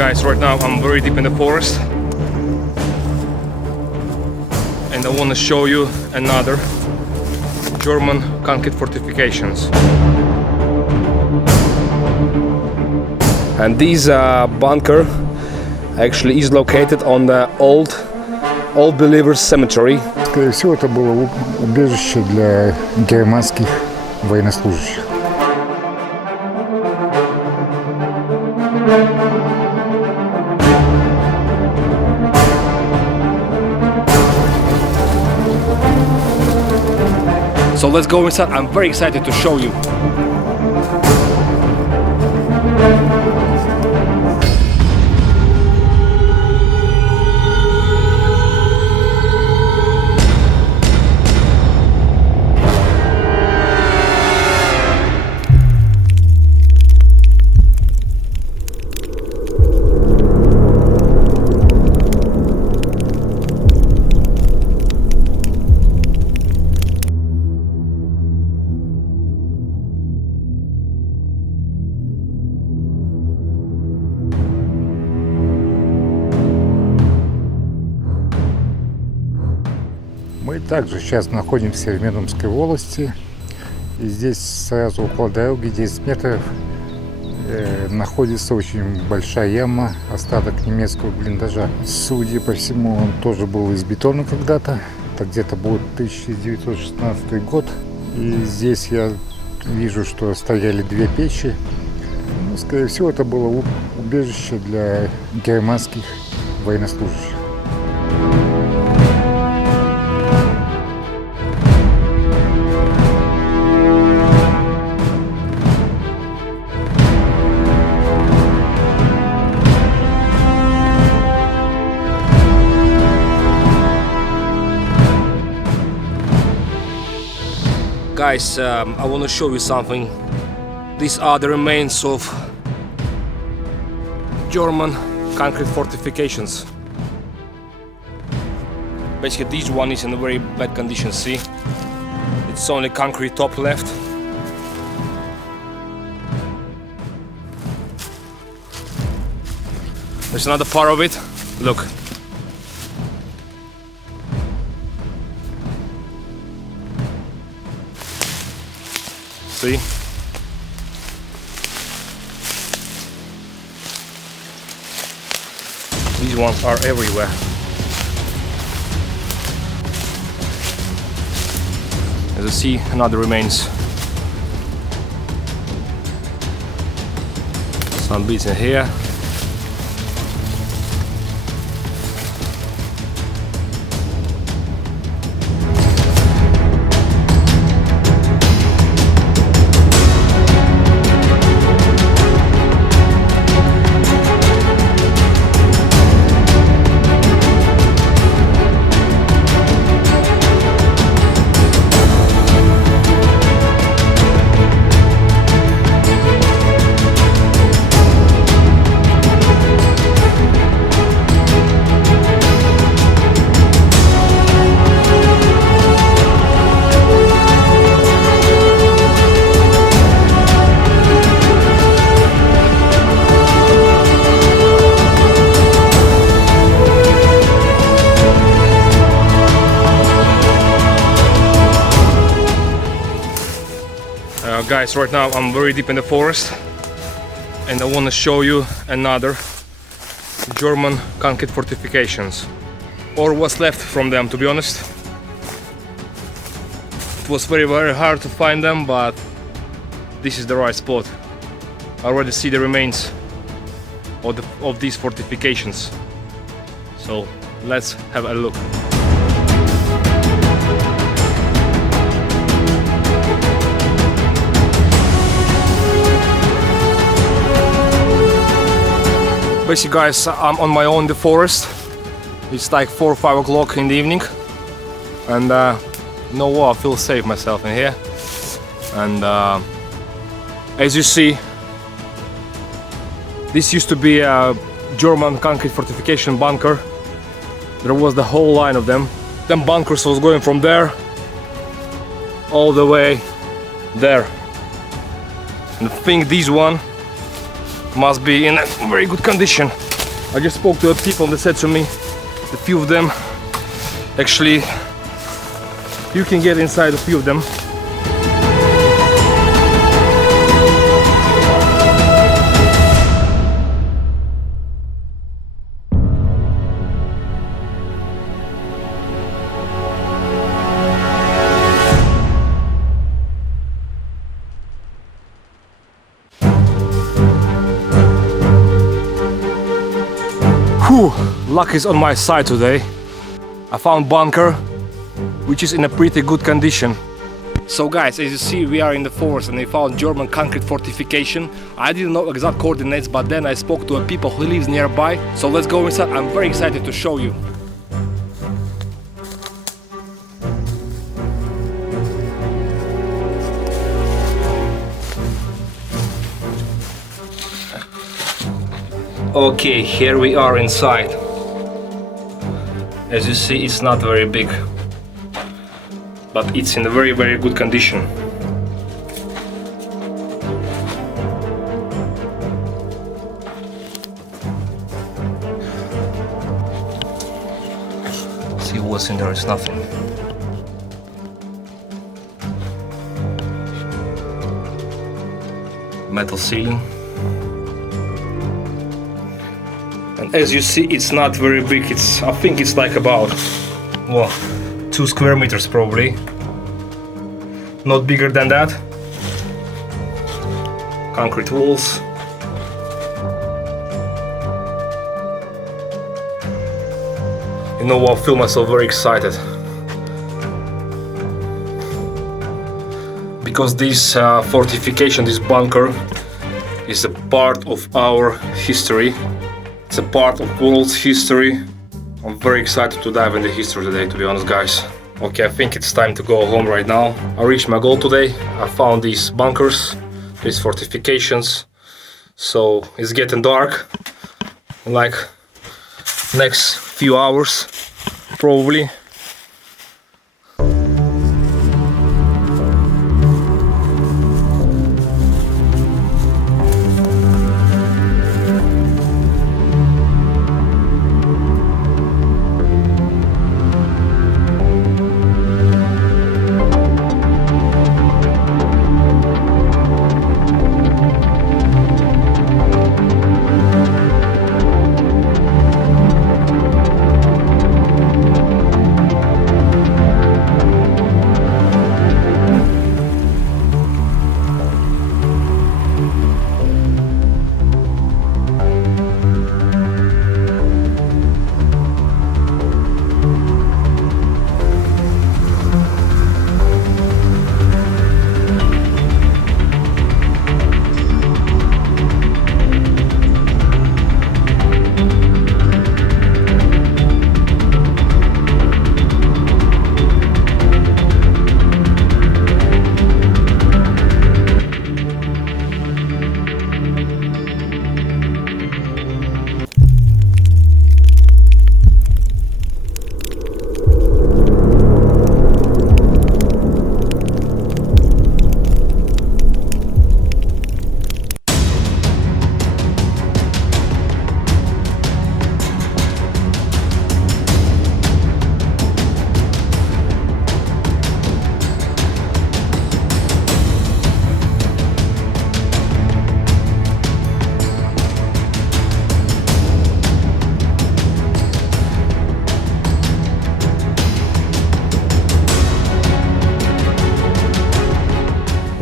Guys, right now I'm very deep in the forest and I want to show you another German concrete fortifications. And this bunker actually is located on the old Believers Cemetery. Скорее всего, это было убежище для германских военнослужащих. So let's go inside. I'm very excited to show you. Мы также сейчас находимся в Медумской волости. И здесь сразу около дороги 10 метров находится очень большая яма, остаток немецкого блиндажа. Судя по всему, он тоже был из бетона когда-то. Это где-то будет 1916 год. И здесь я вижу, что стояли две печи. Ну, скорее всего, это было убежище для германских военнослужащих. Guys, I want to show you something. These are the remains of German concrete fortifications. Basically, this one is in a very bad condition. See, it's only concrete top left. There's another part of it. Look. See? These ones are everywhere. As you see, another remains. Some bits in here. Guys, right now I'm very deep in the forest and I want to show you another German concrete fortifications, or what's left from them, to be honest. It was very hard to find them, but this is the right spot. I already see the remains of these fortifications, so let's have a look. Basically, guys, I'm on my own in the forest. It's like 4 or 5 o'clock in the evening, and you know what, I feel safe myself in here. And as you see, this used to be a German concrete fortification bunker. There was the whole line of them. Them bunkers was going from there all the way there. And I think this one must be in a very good condition. I just spoke to the people and they said to me, a few of them, actually, you can get inside a few of them. Whew, luck is on my side today. I found bunker, which is in a pretty good condition. So guys, as you see, we are in the forest and we found German concrete fortification. I didn't know exact coordinates, but then I spoke to a people who lives nearby. So let's go inside. I'm very excited to show you. Okay, here we are inside. As you see, it's not very big, but it's in a very, very good condition. See what's in there, it's nothing. Metal ceiling. And as you see, it's not very big. I think it's like about, well, 2 square meters probably. Not bigger than that. Concrete walls. You know what, I feel myself very excited. Because this fortification, this bunker, is a part of our history. It's a part of world's history. I'm very excited to dive into history today, to be honest, guys. Okay, I think it's time to go home right now. I reached my goal today. I found these bunkers, these fortifications. So it's getting dark. Like next few hours, probably.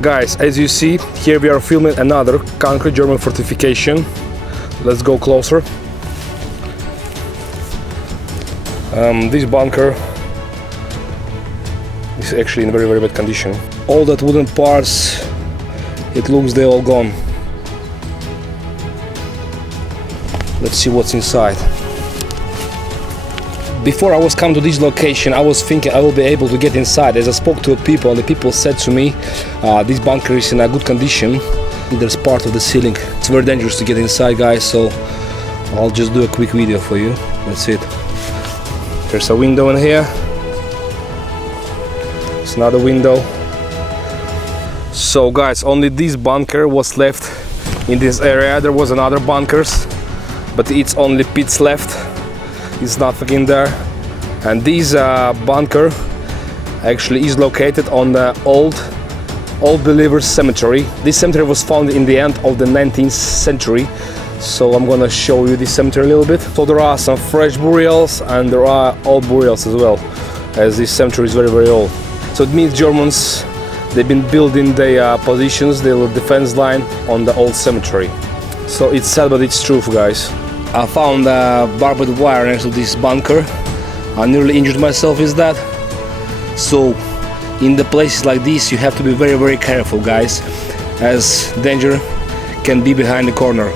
Guys, as you see, here we are filming another concrete German fortification. Let's go closer. This bunker is actually in very, very bad condition. All that wooden parts, it looks they're all gone. Let's see what's inside. Before I was come to this location, I was thinking I will be able to get inside. As I spoke to people, and the people said to me, this bunker is in a good condition. There's part of the ceiling. It's very dangerous to get inside, guys, so I'll just do a quick video for you. That's it. There's a window in here. It's another window. So guys, only this bunker was left in this area. There was another bunkers, but it's only pits left. It's nothing in there. And this bunker actually is located on the old Believers Cemetery. This cemetery was founded in the end of the 19th century. So I'm gonna show you this cemetery a little bit. So there are some fresh burials and there are old burials as well, as this cemetery is very, very old. So it means Germans, they've been building their positions, their defense line on the old cemetery. So it's sad, but it's true, guys. I found barbed wire next to this bunker. I nearly injured myself with that. So in the places like this, you have to be very, very careful, guys, as danger can be behind the corner.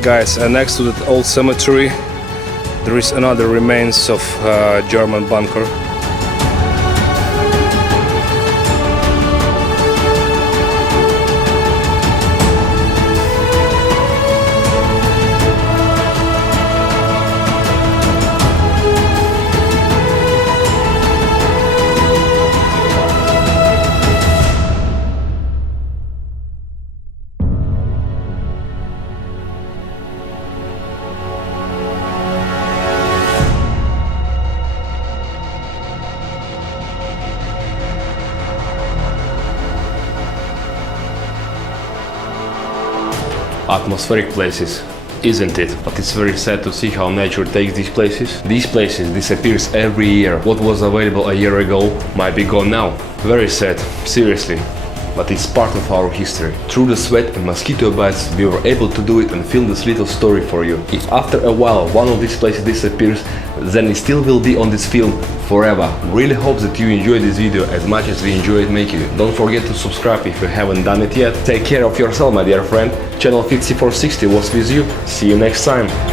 Guys, next to that old cemetery, there is another remains of German bunker. Atmospheric places, isn't it? But it's very sad to see how nature takes these places. These places disappears every year. What was available a year ago might be gone now. Very sad, seriously. But it's part of our history. Through the sweat and mosquito bites, we were able to do it and film this little story for you. If after a while one of these places disappears, then it still will be on this film forever. Really hope that you enjoyed this video as much as we enjoyed making it. Don't forget to subscribe if you haven't done it yet. Take care of yourself, my dear friend. Channel 5460 was with you. See you next time.